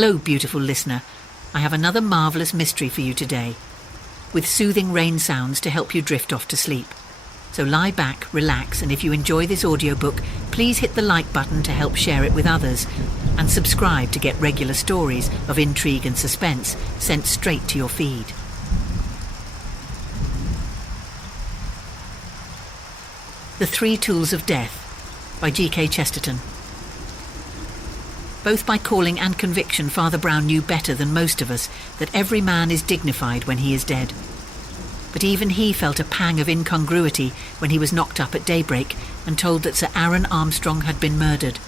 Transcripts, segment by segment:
Hello, beautiful listener. I have another marvellous mystery for you today, with soothing rain sounds to help you drift off to sleep. So lie back, relax, and if you enjoy this audiobook, please hit the like button to help share it with others, and subscribe to get regular stories of intrigue and suspense sent straight to your feed. The Three Tools of Death by G.K. Chesterton. Both by calling and conviction, Father Brown knew better than most of us that every man is dignified when he is dead. But even he felt a pang of incongruity when he was knocked up at daybreak and told that Sir Aaron Armstrong had been murdered.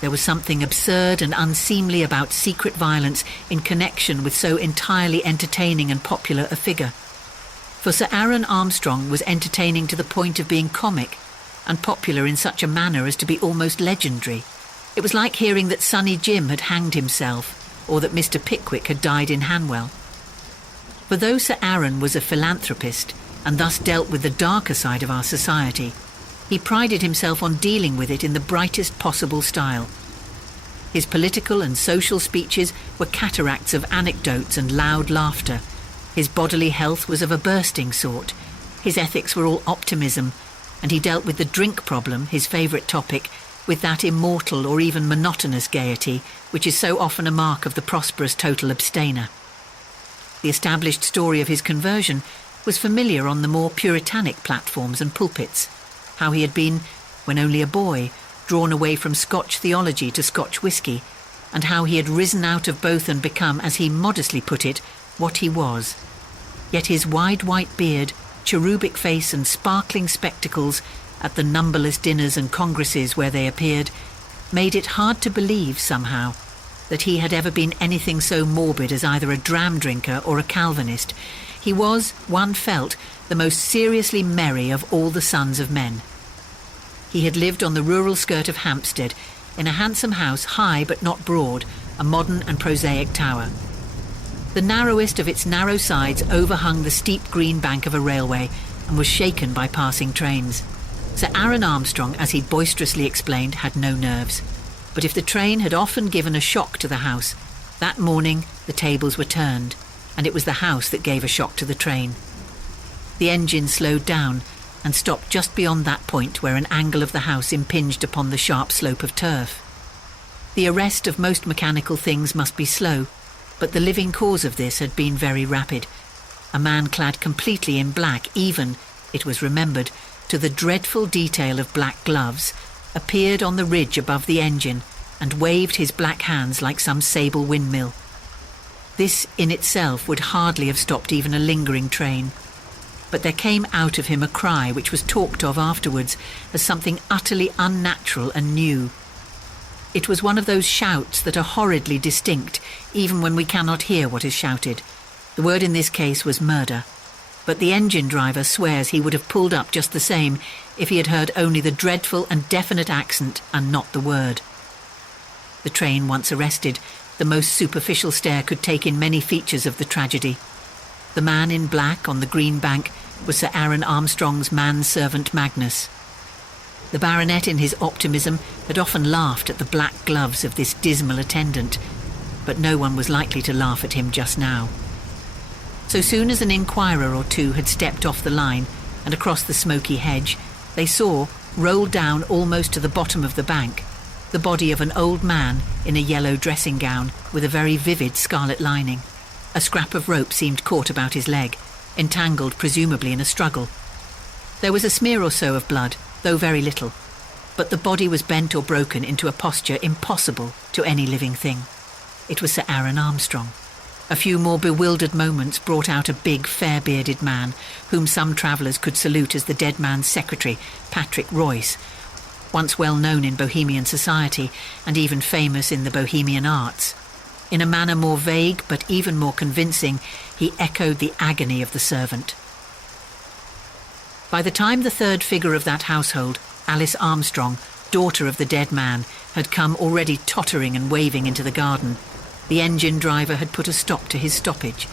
There was something absurd and unseemly about secret violence in connection with so entirely entertaining and popular a figure. For Sir Aaron Armstrong was entertaining to the point of being comic, and popular in such a manner as to be almost legendary. It was like hearing that Sonny Jim had hanged himself, or that Mr. Pickwick had died in Hanwell. For though Sir Aaron was a philanthropist, and thus dealt with the darker side of our society, he prided himself on dealing with it in the brightest possible style. His political and social speeches were cataracts of anecdotes and loud laughter. His bodily health was of a bursting sort. His ethics were all optimism, and he dealt with the drink problem, his favourite topic, with that immortal or even monotonous gaiety which is so often a mark of the prosperous total abstainer. The established story of his conversion was familiar on the more puritanic platforms and pulpits, how he had been, when only a boy, drawn away from Scotch theology to Scotch whiskey, and how he had risen out of both and become, as he modestly put it, what he was. Yet his wide white beard, cherubic face and sparkling spectacles at the numberless dinners and congresses where they appeared, made it hard to believe, somehow, that he had ever been anything so morbid as either a dram drinker or a Calvinist. He was, one felt, the most seriously merry of all the sons of men. He had lived on the rural skirt of Hampstead, in a handsome house, high but not broad, a modern and prosaic tower. The narrowest of its narrow sides overhung the steep green bank of a railway and was shaken by passing trains. Sir Aaron Armstrong, as he boisterously explained, had no nerves. But if the train had often given a shock to the house, that morning the tables were turned, and it was the house that gave a shock to the train. The engine slowed down and stopped just beyond that point where an angle of the house impinged upon the sharp slope of turf. The arrest of most mechanical things must be slow, but the living cause of this had been very rapid. A man clad completely in black, even, it was remembered, to the dreadful detail of black gloves, appeared on the ridge above the engine and waved his black hands like some sable windmill. This in itself would hardly have stopped even a lingering train. But there came out of him a cry which was talked of afterwards as something utterly unnatural and new. It was one of those shouts that are horridly distinct, even when we cannot hear what is shouted. The word in this case was murder. But the engine driver swears he would have pulled up just the same if he had heard only the dreadful and definite accent and not the word. The train once arrested, the most superficial stare could take in many features of the tragedy. The man in black on the green bank was Sir Aaron Armstrong's manservant Magnus. The baronet, in his optimism, had often laughed at the black gloves of this dismal attendant, but no one was likely to laugh at him just now. So soon as an inquirer or two had stepped off the line and across the smoky hedge, they saw, rolled down almost to the bottom of the bank, the body of an old man in a yellow dressing gown with a very vivid scarlet lining. A scrap of rope seemed caught about his leg, entangled presumably in a struggle. There was a smear or so of blood, though very little, but the body was bent or broken into a posture impossible to any living thing. It was Sir Aaron Armstrong. A few more bewildered moments brought out a big, fair-bearded man, whom some travellers could salute as the dead man's secretary, Patrick Royce, once well known in Bohemian society and even famous in the Bohemian arts. In a manner more vague but even more convincing, he echoed the agony of the servant. By the time the third figure of that household, Alice Armstrong, daughter of the dead man, had come already tottering and waving into the garden, the engine driver had put a stop to his stoppage.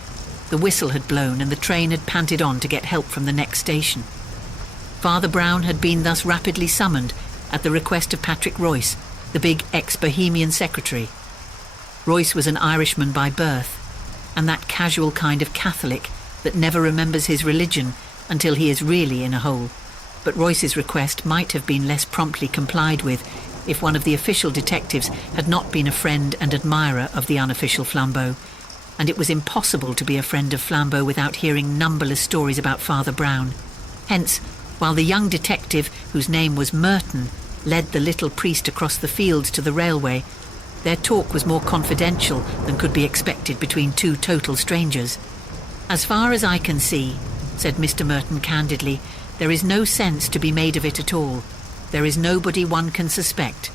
The whistle had blown and the train had panted on to get help from the next station. Father Brown had been thus rapidly summoned at the request of Patrick Royce, the big ex-Bohemian secretary. Royce was an Irishman by birth, and that casual kind of Catholic that never remembers his religion until he is really in a hole. But Royce's request might have been less promptly complied with if one of the official detectives had not been a friend and admirer of the unofficial Flambeau, and it was impossible to be a friend of Flambeau without hearing numberless stories about Father Brown. Hence, while the young detective, whose name was Merton, led the little priest across the fields to the railway, their talk was more confidential than could be expected between two total strangers. "As far as I can see," said Mr. Merton candidly, "there is no sense to be made of it at all. There is nobody one can suspect.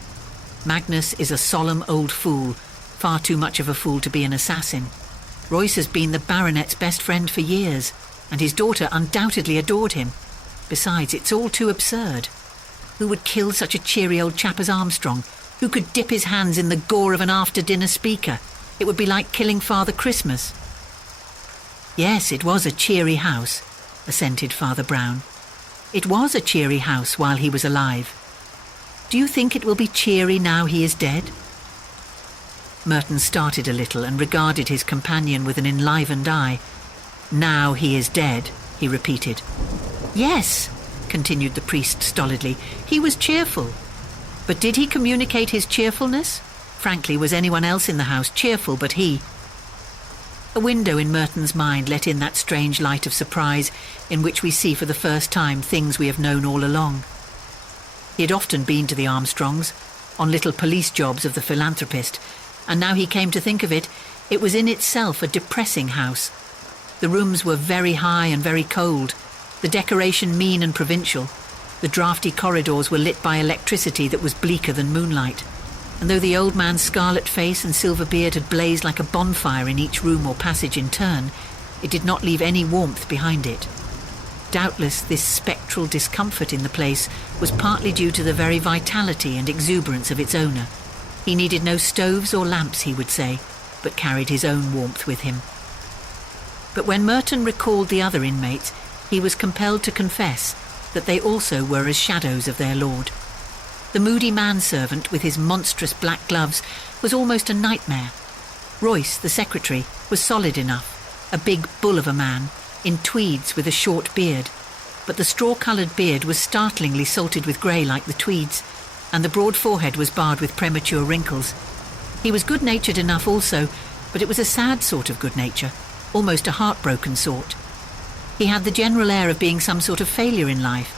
Magnus is a solemn old fool, far too much of a fool to be an assassin. Royce has been the baronet's best friend for years, and his daughter undoubtedly adored him. Besides, it's all too absurd. Who would kill such a cheery old chap as Armstrong? Who could dip his hands in the gore of an after-dinner speaker? It would be like killing Father Christmas." "Yes, it was a cheery house," assented Father Brown. "It was a cheery house while he was alive. Do you think it will be cheery now he is dead?" Merton started a little and regarded his companion with an enlivened eye. "Now he is dead," he repeated. "Yes," continued the priest stolidly, "he was cheerful. But did he communicate his cheerfulness? Frankly, was anyone else in the house cheerful but he?" A window in Merton's mind let in that strange light of surprise in which we see for the first time things we have known all along. He had often been to the Armstrongs, on little police jobs of the philanthropist, and now he came to think of it, it was in itself a depressing house. The rooms were very high and very cold, the decoration mean and provincial. The draughty corridors were lit by electricity that was bleaker than moonlight, and though the old man's scarlet face and silver beard had blazed like a bonfire in each room or passage in turn, it did not leave any warmth behind it. Doubtless this spectral discomfort in the place was partly due to the very vitality and exuberance of its owner. He needed no stoves or lamps, he would say, but carried his own warmth with him. But when Merton recalled the other inmates, he was compelled to confess that they also were as shadows of their lord. The moody manservant with his monstrous black gloves was almost a nightmare. Royce, the secretary, was solid enough, a big bull of a man, in tweeds with a short beard, but the straw-coloured beard was startlingly salted with grey like the tweeds, and the broad forehead was barred with premature wrinkles. He was good-natured enough also, but it was a sad sort of good nature, almost a heartbroken sort. He had the general air of being some sort of failure in life.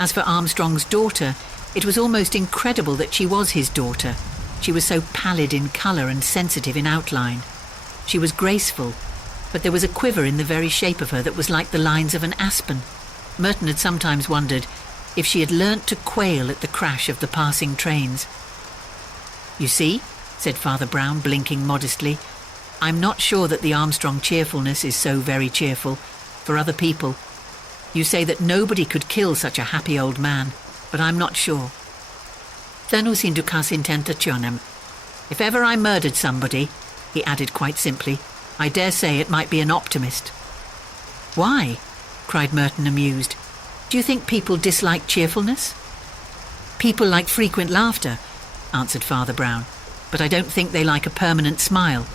As for Armstrong's daughter, it was almost incredible that she was his daughter. She was so pallid in colour and sensitive in outline. She was graceful, but there was a quiver in the very shape of her that was like the lines of an aspen. Merton had sometimes wondered if she had learnt to quail at the crash of the passing trains. "You see," said Father Brown, blinking modestly, "I'm not sure that the Armstrong cheerfulness is so very cheerful. For other people, you say that nobody could kill such a happy old man, but I'm not sure. Thenus inducas in tentationem. If ever I murdered somebody," he added quite simply, "I dare say it might be an optimist." "Why?" cried Merton, amused. "Do you think people dislike cheerfulness?" "People like frequent laughter," answered Father Brown, "but I don't think they like a permanent smile.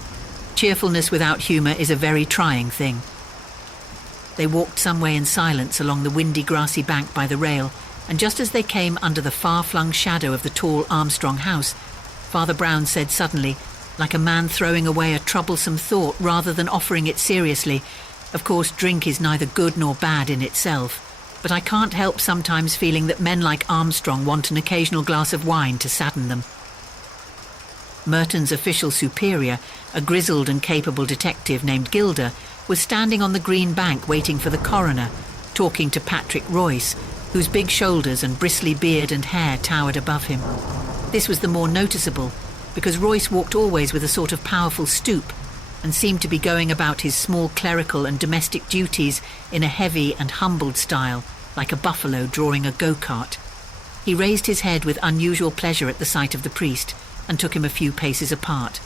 Cheerfulness without humour is a very trying thing." They walked some way in silence along the windy grassy bank by the rail, and just as they came under the far-flung shadow of the tall Armstrong house, Father Brown said suddenly, like a man throwing away a troublesome thought rather than offering it seriously, "Of course, drink is neither good nor bad in itself, but I can't help sometimes feeling that men like Armstrong want an occasional glass of wine to sadden them." Merton's official superior, a grizzled and capable detective named Gilder, was standing on the green bank waiting for the coroner, talking to Patrick Royce, whose big shoulders and bristly beard and hair towered above him. This was the more noticeable, because Royce walked always with a sort of powerful stoop, and seemed to be going about his small clerical and domestic duties in a heavy and humbled style, like a buffalo drawing a go-kart. He raised his head with unusual pleasure at the sight of the priest, and took him a few paces apart.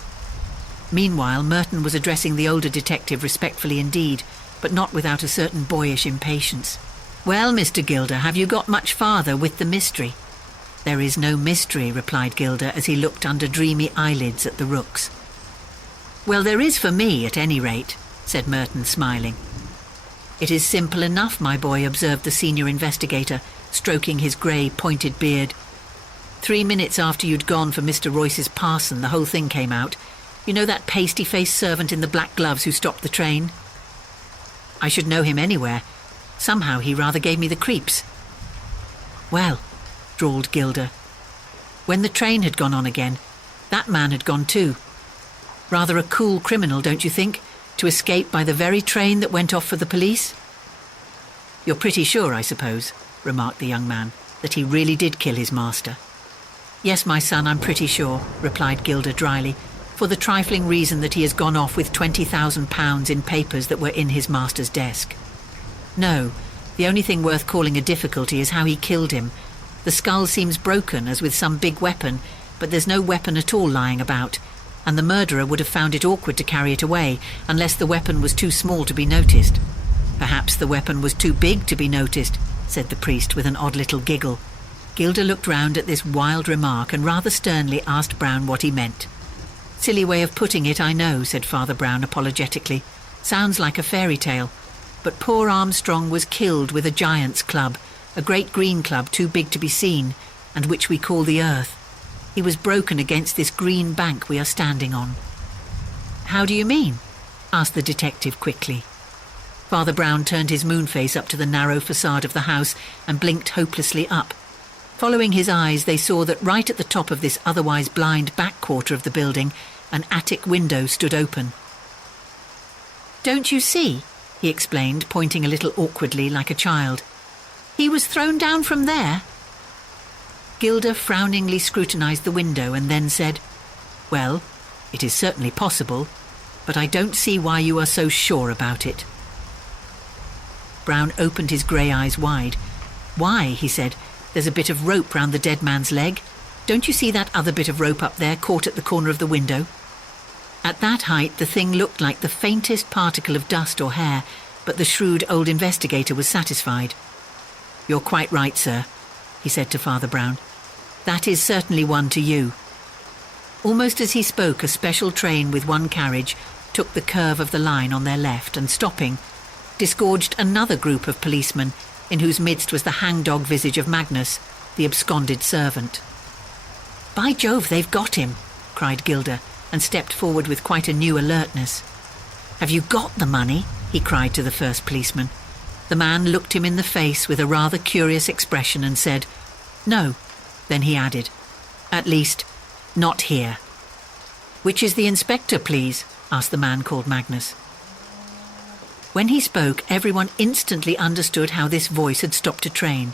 Meanwhile, Merton was addressing the older detective respectfully indeed, but not without a certain boyish impatience. "Well, Mr. Gilder, have you got much farther with the mystery?" "There is no mystery," replied Gilder as he looked under dreamy eyelids at the rooks. "Well, there is for me, at any rate," said Merton, smiling. "It is simple enough, my boy," observed the senior investigator, stroking his grey, pointed beard. 3 minutes after you'd gone for Mr. Royce's parson, the whole thing came out. You know that pasty-faced servant in the black gloves who stopped the train? I should know him anywhere. Somehow he rather gave me the creeps." "Well," drawled Gilder, "when the train had gone on again, that man had gone too. Rather a cool criminal, don't you think, to escape by the very train that went off for the police?" "You're pretty sure, I suppose," remarked the young man, "that he really did kill his master?" "Yes, my son, I'm pretty sure," replied Gilder dryly, "for the trifling reason that he has gone off with £20,000 in papers that were in his master's desk. No, the only thing worth calling a difficulty is how he killed him. The skull seems broken, as with some big weapon, but there's no weapon at all lying about, and the murderer would have found it awkward to carry it away, unless the weapon was too small to be noticed." "Perhaps the weapon was too big to be noticed," said the priest with an odd little giggle. Gilder looked round at this wild remark and rather sternly asked Brown what he meant. "Silly way of putting it, I know," said Father Brown apologetically. "Sounds like a fairy tale. But poor Armstrong was killed with a giant's club, a great green club too big to be seen, and which we call the earth. He was broken against this green bank we are standing on." "How do you mean?" asked the detective quickly. Father Brown turned his moon face up to the narrow facade of the house and blinked hopelessly up. Following his eyes, they saw that right at the top of this otherwise blind back quarter of the building, an attic window stood open. "Don't you see?" he explained, pointing a little awkwardly like a child. "He was thrown down from there." Gilder frowningly scrutinised the window and then said, "Well, it is certainly possible, but I don't see why you are so sure about it." Brown opened his grey eyes wide. "Why?" he said. "There's a bit of rope round the dead man's leg. Don't you see that other bit of rope up there caught at the corner of the window?" At that height the thing looked like the faintest particle of dust or hair, but the shrewd old investigator was satisfied. "You're quite right, sir," he said to Father Brown. "That is certainly one to you." Almost as he spoke, a special train with one carriage took the curve of the line on their left and, stopping, disgorged another group of policemen, in whose midst was the hangdog visage of Magnus, the absconded servant. "By Jove, they've got him!" cried Gilder, and stepped forward with quite a new alertness. "Have you got the money?" he cried to the first policeman. The man looked him in the face with a rather curious expression and said, "No." Then he added, "At least, not here." "Which is the inspector, please?" asked the man called Magnus. When he spoke, everyone instantly understood how this voice had stopped a train.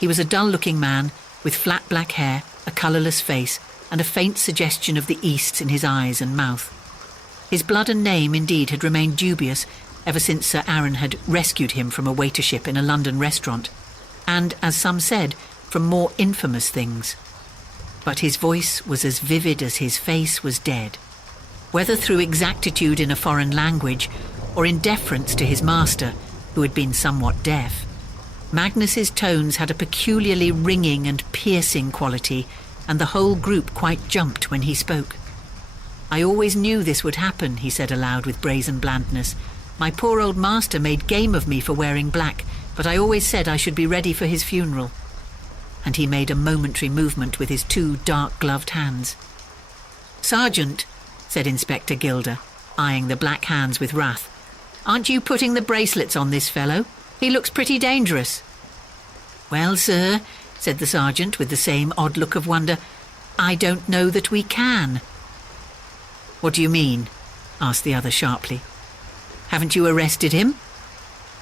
He was a dull-looking man, with flat black hair, a colourless face, and a faint suggestion of the East in his eyes and mouth. His blood and name, indeed, had remained dubious ever since Sir Aaron had rescued him from a waitership in a London restaurant, and, as some said, from more infamous things. But his voice was as vivid as his face was dead. Whether through exactitude in a foreign language, or in deference to his master, who had been somewhat deaf, Magnus's tones had a peculiarly ringing and piercing quality, and the whole group quite jumped when he spoke. "I always knew this would happen," he said aloud with brazen blandness. "My poor old master made game of me for wearing black, but I always said I should be ready for his funeral." And he made a momentary movement with his two dark-gloved hands. "Sergeant," said Inspector Gilder, eyeing the black hands with wrath, "aren't you putting the bracelets on this fellow? He looks pretty dangerous." "Well, sir," said the sergeant with the same odd look of wonder, "I don't know that we can." "What do you mean?" asked the other sharply. "Haven't you arrested him?"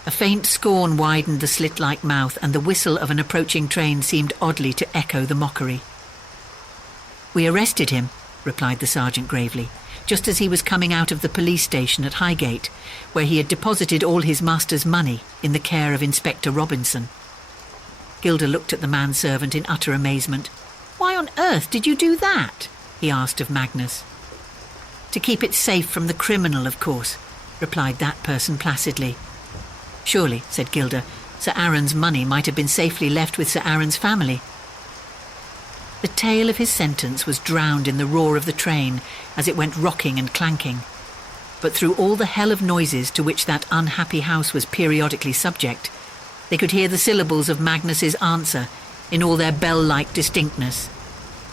A faint scorn widened the slit-like mouth, and the whistle of an approaching train seemed oddly to echo the mockery. "We arrested him," replied the sergeant gravely, "just as he was coming out of the police station at Highgate, where he had deposited all his master's money in the care of Inspector Robinson." Gilder looked at the manservant in utter amazement. "Why on earth did you do that?" he asked of Magnus. "To keep it safe from the criminal, of course," replied that person placidly. "Surely," said Gilder, "Sir Aaron's money might have been safely left with Sir Aaron's family." The tail of his sentence was drowned in the roar of the train as it went rocking and clanking. But through all the hell of noises to which that unhappy house was periodically subject, they could hear the syllables of Magnus's answer in all their bell-like distinctness.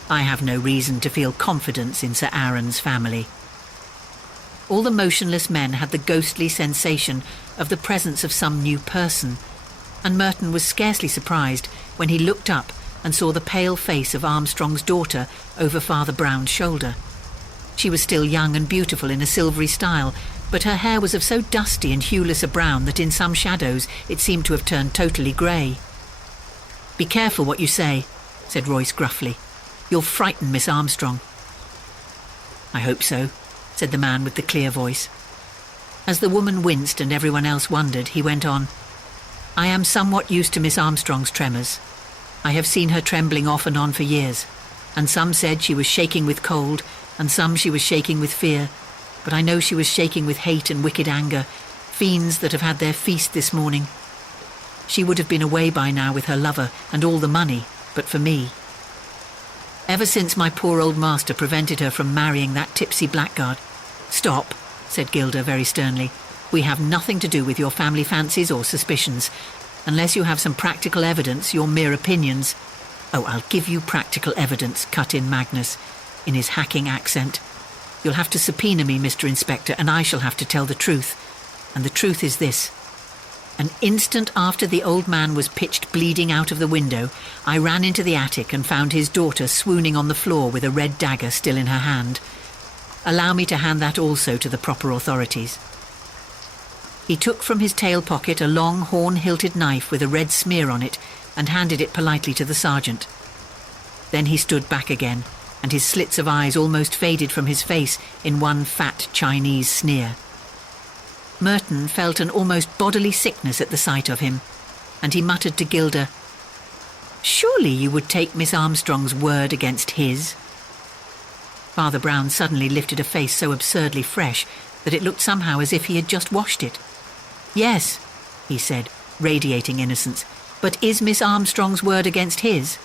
I have no reason to feel confidence in Sir Aaron's family. All the motionless men had the ghostly sensation of the presence of some new person, and Merton was scarcely surprised when he looked up and saw the pale face of Armstrong's daughter over Father Brown's shoulder. She was still young and beautiful in a silvery style, but her hair was of so dusty and hueless a brown that in some shadows it seemed to have turned totally grey. "Be careful what you say," said Royce gruffly. "You'll frighten Miss Armstrong." "I hope so," said the man with the clear voice. As the woman winced and everyone else wondered, he went on, "I am somewhat used to Miss Armstrong's tremors. I have seen her trembling off and on for years, and some said she was shaking with cold, and some she was shaking with fear, but I know she was shaking with hate and wicked anger, fiends that have had their feast this morning. She would have been away by now with her lover and all the money, but for me. Ever since my poor old master prevented her from marrying that tipsy blackguard—" "Stop," said Gilder very sternly. "We have nothing to do with your family fancies or suspicions. Unless you have some practical evidence, your mere opinions—" "Oh, I'll give you practical evidence," cut in Magnus, in his hacking accent. "You'll have to subpoena me, Mr. Inspector, and I shall have to tell the truth. And the truth is this. An instant after the old man was pitched bleeding out of the window, I ran into the attic and found his daughter swooning on the floor with a red dagger still in her hand. Allow me to hand that also to the proper authorities." He took from his tail pocket a long horn-hilted knife with a red smear on it and handed it politely to the sergeant. Then he stood back again, and his slits of eyes almost faded from his face in one fat Chinese sneer. Merton felt an almost bodily sickness at the sight of him, and he muttered to Gilder, "Surely you would take Miss Armstrong's word against his?" Father Brown suddenly lifted a face so absurdly fresh that it looked somehow as if he had just washed it. "Yes," he said, radiating innocence, "but is Miss Armstrong's word against his?"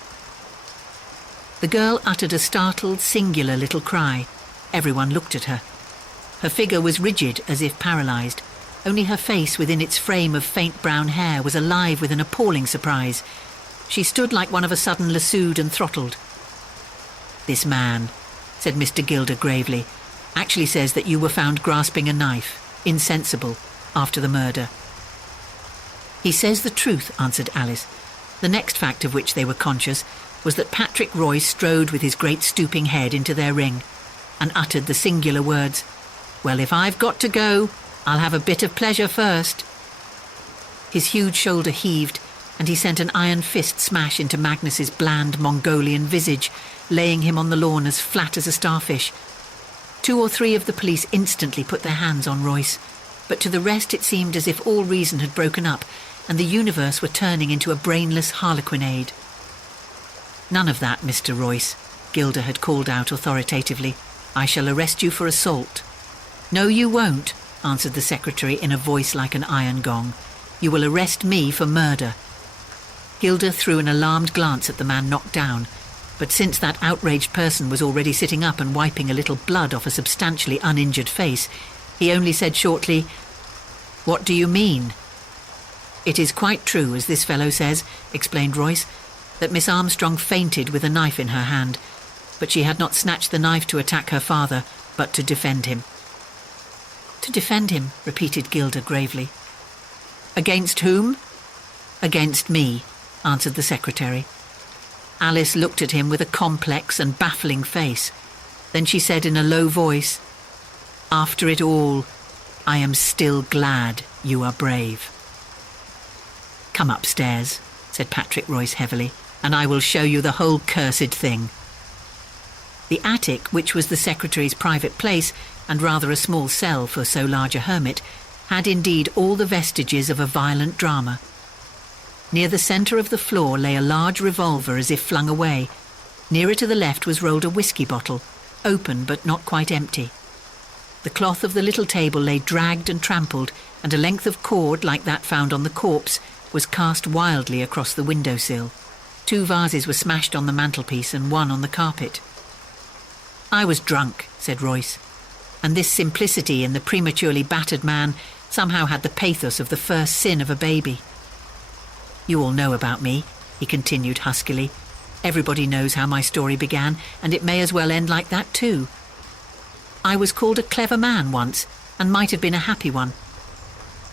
The girl uttered a startled, singular little cry. Everyone looked at her. Her figure was rigid as if paralysed. Only her face within its frame of faint brown hair was alive with an appalling surprise. She stood like one of a sudden lassoed and throttled. "This man," said Mr. Gilder gravely, "actually says that you were found grasping a knife, insensible, after the murder." "He says the truth," answered Alice. The next fact of which they were conscious was that Patrick Royce strode with his great stooping head into their ring and uttered the singular words, "Well, if I've got to go, I'll have a bit of pleasure first." His huge shoulder heaved, and he sent an iron fist smash into Magnus's bland Mongolian visage, laying him on the lawn as flat as a starfish. 2 or 3 of the police instantly put their hands on Royce, but to the rest it seemed as if all reason had broken up and the universe were turning into a brainless harlequinade. "None of that, Mr. Royce," Gilder had called out authoritatively. "I shall arrest you for assault." "No, you won't," answered the secretary in a voice like an iron gong. "You will arrest me for murder." Gilder threw an alarmed glance at the man knocked down, but since that outraged person was already sitting up and wiping a little blood off a substantially uninjured face, he only said shortly, "What do you mean?" "It is quite true, as this fellow says," explained Royce, "that Miss Armstrong fainted with a knife in her hand, but she had not snatched the knife to attack her father, but to defend him." "To defend him," repeated Gilder gravely. "Against whom?" "Against me," answered the secretary. Alice looked at him with a complex and baffling face. Then she said in a low voice, "After it all, I am still glad you are brave." "Come upstairs," said Patrick Royce heavily, "and I will show you the whole cursed thing." The attic, which was the secretary's private place, and rather a small cell for so large a hermit, had indeed all the vestiges of a violent drama. Near the centre of the floor lay a large revolver as if flung away. Nearer to the left was rolled a whiskey bottle, open but not quite empty. The cloth of the little table lay dragged and trampled, and a length of cord, like that found on the corpse, was cast wildly across the window-sill. 2 vases were smashed on the mantelpiece and 1 on the carpet. "I was drunk," said Royce, and this simplicity in the prematurely battered man somehow had the pathos of the first sin of a baby. "You all know about me," he continued huskily. "Everybody knows how my story began, and it may as well end like that too. I was called a clever man once, and might have been a happy one.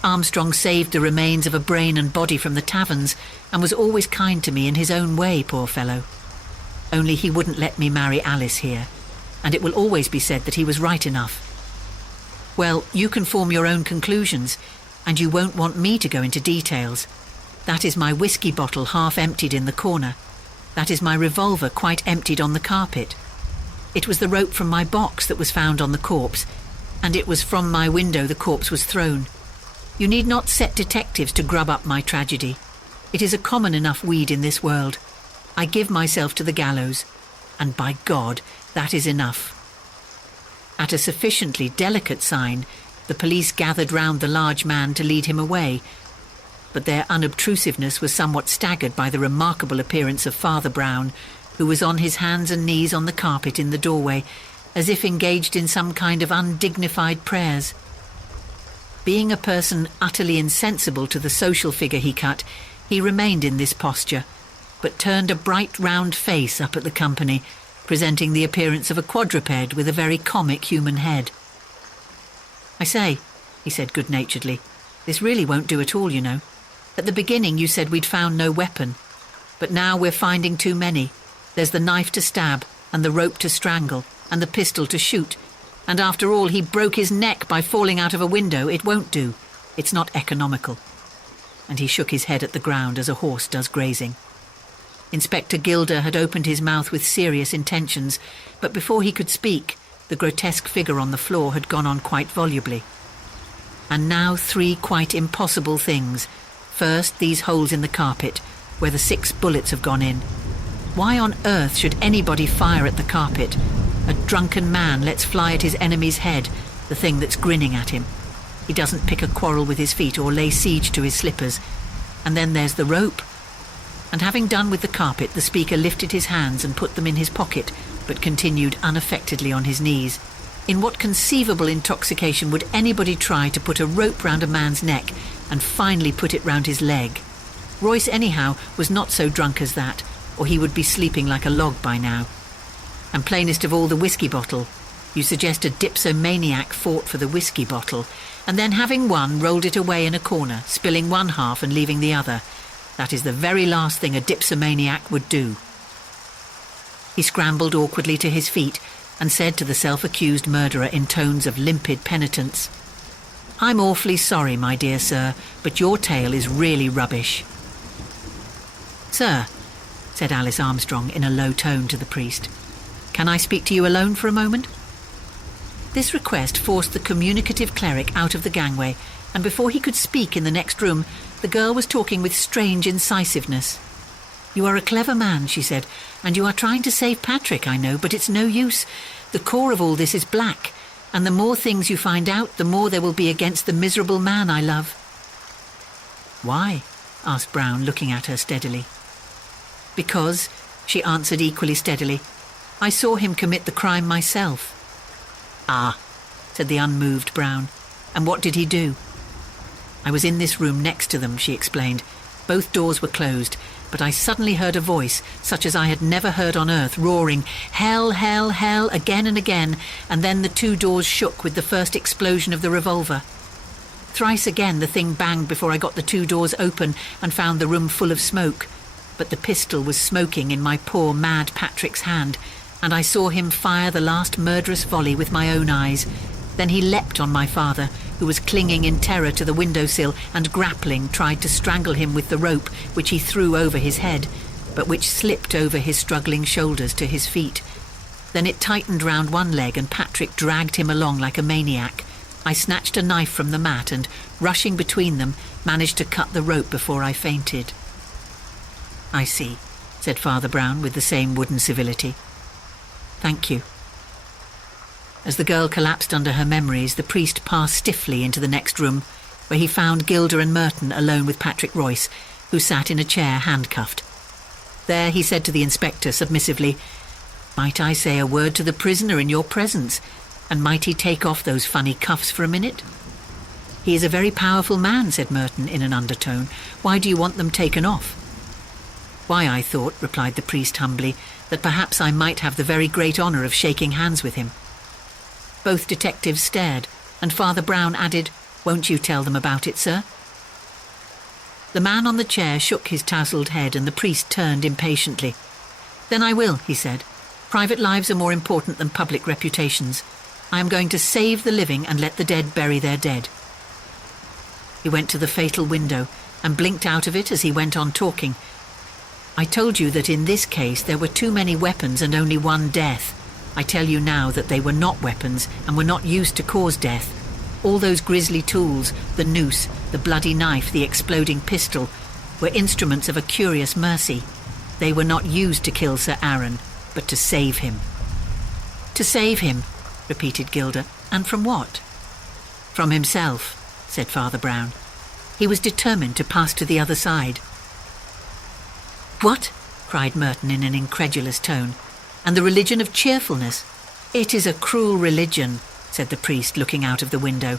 Armstrong saved the remains of a brain and body from the taverns, and was always kind to me in his own way, poor fellow. Only he wouldn't let me marry Alice here, and it will always be said that he was right enough. Well, you can form your own conclusions, and you won't want me to go into details. That is my whiskey bottle half emptied in the corner. That is my revolver quite emptied on the carpet. It was the rope from my box that was found on the corpse, and it was from my window the corpse was thrown. You need not set detectives to grub up my tragedy. It is a common enough weed in this world. I give myself to the gallows, and by God, that is enough." At a sufficiently delicate sign, the police gathered round the large man to lead him away, but their unobtrusiveness was somewhat staggered by the remarkable appearance of Father Brown, who was on his hands and knees on the carpet in the doorway, as if engaged in some kind of undignified prayers. Being a person utterly insensible to the social figure he cut, he remained in this posture, but turned a bright round face up at the company, presenting the appearance of a quadruped with a very comic human head. "I say," he said good-naturedly, "this really won't do at all, you know. At the beginning you said we'd found no weapon, but now we're finding too many. There's the knife to stab, and the rope to strangle, and the pistol to shoot. And after all, he broke his neck by falling out of a window. It won't do. It's not economical." And he shook his head at the ground as a horse does grazing. Inspector Gilder had opened his mouth with serious intentions, but before he could speak, the grotesque figure on the floor had gone on quite volubly. "And now 3 quite impossible things. First, these holes in the carpet, where the 6 bullets have gone in. Why on earth should anybody fire at the carpet? A drunken man lets fly at his enemy's head, the thing that's grinning at him. He doesn't pick a quarrel with his feet or lay siege to his slippers. And then there's the rope." And having done with the carpet, the speaker lifted his hands and put them in his pocket, but continued unaffectedly on his knees. In what conceivable intoxication would anybody try to put a rope round a man's neck and finally put it round his leg? Royce, anyhow, was not so drunk as that, or he would be sleeping like a log by now. And plainest of all, the whiskey bottle. You suggest a dipsomaniac fought for the whiskey bottle, and then having won, rolled it away in a corner, spilling one half and leaving the other. That is the very last thing a dipsomaniac would do. He scrambled awkwardly to his feet and said to the self-accused murderer in tones of limpid penitence, "I'm awfully sorry, my dear sir, but your tale is really rubbish." "Sir," said Alice Armstrong in a low tone to the priest, "can I speak to you alone for a moment?" This request forced the communicative cleric out of the gangway, and before he could speak in the next room, the girl was talking with strange incisiveness. "You are a clever man," she said, "and you are trying to save Patrick, I know, but it's no use. The core of all this is black, and the more things you find out, the more there will be against the miserable man I love." "Why?" asked Brown, looking at her steadily. "Because," she answered equally steadily, "I saw him commit the crime myself." "Ah," said the unmoved Brown, "and what did he do?" "I was in this room next to them," she explained. "Both doors were closed, but I suddenly heard a voice, such as I had never heard on earth, roaring, 'Hell, hell, hell,' again and again, and then the 2 doors shook with the first explosion of the revolver. Thrice again the thing banged before I got the 2 doors open and found the room full of smoke, but the pistol was smoking in my poor mad Patrick's hand, and I saw him fire the last murderous volley with my own eyes. Then he leapt on my father, who was clinging in terror to the windowsill, and grappling tried to strangle him with the rope, which he threw over his head, but which slipped over his struggling shoulders to his feet. Then it tightened round one leg, and Patrick dragged him along like a maniac. I snatched a knife from the mat and, rushing between them, managed to cut the rope before I fainted." "I see," said Father Brown with the same wooden civility. "Thank you." As the girl collapsed under her memories, the priest passed stiffly into the next room, where he found Gilder and Merton alone with Patrick Royce, who sat in a chair handcuffed. There, he said to the inspector submissively, "Might I say a word to the prisoner in your presence, and might he take off those funny cuffs for a minute?" "He is a very powerful man," said Merton in an undertone. "Why do you want them taken off?" "Why, I thought," replied the priest humbly, "that perhaps I might have the very great honour of shaking hands with him." Both detectives stared, and Father Brown added, "Won't you tell them about it, sir?" The man on the chair shook his tousled head, and the priest turned impatiently. "Then I will," he said. "Private lives are more important than public reputations. I am going to save the living and let the dead bury their dead." He went to the fatal window and blinked out of it as he went on talking. "I told you that in this case there were too many weapons and only one death. I tell you now that they were not weapons and were not used to cause death. All those grisly tools, the noose, the bloody knife, the exploding pistol, were instruments of a curious mercy. They were not used to kill Sir Aaron, but to save him." "To save him," repeated Gilda. "And from what?" "From himself," said Father Brown. "He was determined to pass to the other side." "What?" cried Merton in an incredulous tone. "And the religion of cheerfulness?" "It is a cruel religion," said the priest, looking out of the window.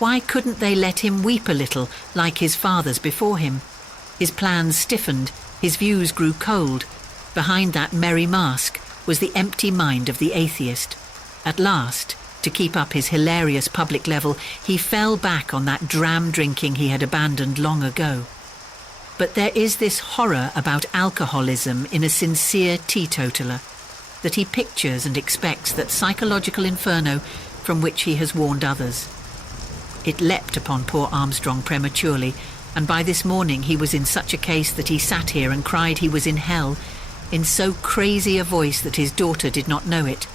"Why couldn't they let him weep a little, like his fathers before him? His plans stiffened, his views grew cold. Behind that merry mask was the empty mind of the atheist. At last, to keep up his hilarious public level, he fell back on that dram drinking he had abandoned long ago. But there is this horror about alcoholism in a sincere teetotaler, that he pictures and expects that psychological inferno from which he has warned others. It leapt upon poor Armstrong prematurely, and by this morning he was in such a case that he sat here and cried he was in hell, in so crazy a voice that his daughter did not know it.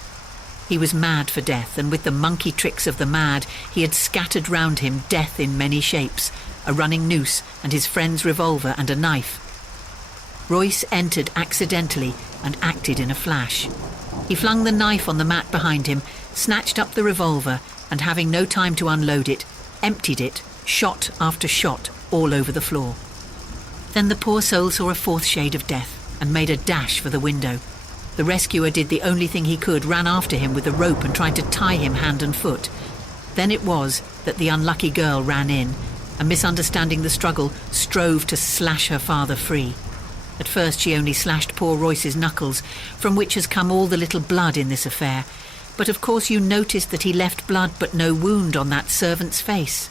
He was mad for death, and with the monkey tricks of the mad, he had scattered round him death in many shapes, a running noose and his friend's revolver and a knife. Royce entered accidentally and acted in a flash. He flung the knife on the mat behind him, snatched up the revolver, and having no time to unload it, emptied it, shot after shot, all over the floor. Then the poor soul saw a fourth shade of death and made a dash for the window. The rescuer did the only thing he could, ran after him with a rope and tried to tie him hand and foot. Then it was that the unlucky girl ran in, and misunderstanding the struggle, strove to slash her father free. At first she only slashed poor Royce's knuckles, from which has come all the little blood in this affair. But of course you noticed that he left blood but no wound on that servant's face.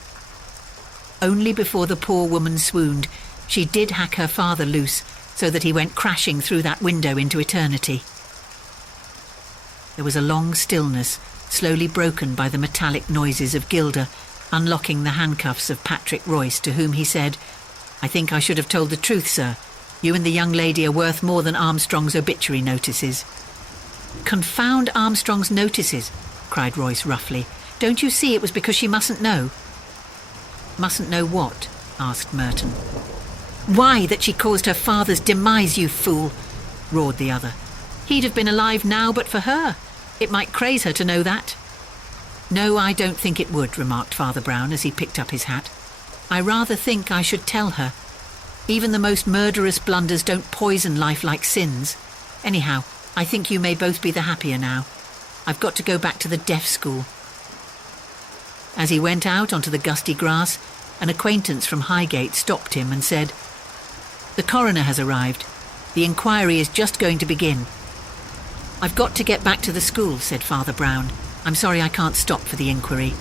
Only before the poor woman swooned, she did hack her father loose, so that he went crashing through that window into eternity. There was a long stillness, slowly broken by the metallic noises of Gilda, unlocking the handcuffs of Patrick Royce, to whom he said, "I think I should have told the truth, sir. You and the young lady are worth more than Armstrong's obituary notices." "Confound Armstrong's notices," cried Royce roughly. "Don't you see it was because she mustn't know?" "Mustn't know what?" asked Merton. "Why, that she caused her father's demise, you fool," roared the other. "He'd have been alive now but for her. It might craze her to know that." "No, I don't think it would," remarked Father Brown as he picked up his hat. "I rather think I should tell her. Even the most murderous blunders don't poison life like sins. Anyhow, I think you may both be the happier now. I've got to go back to the deaf school." As he went out onto the gusty grass, an acquaintance from Highgate stopped him and said, "The coroner has arrived. The inquiry is just going to begin." "I've got to get back to the school," said Father Brown. "I'm sorry I can't stop for the inquiry."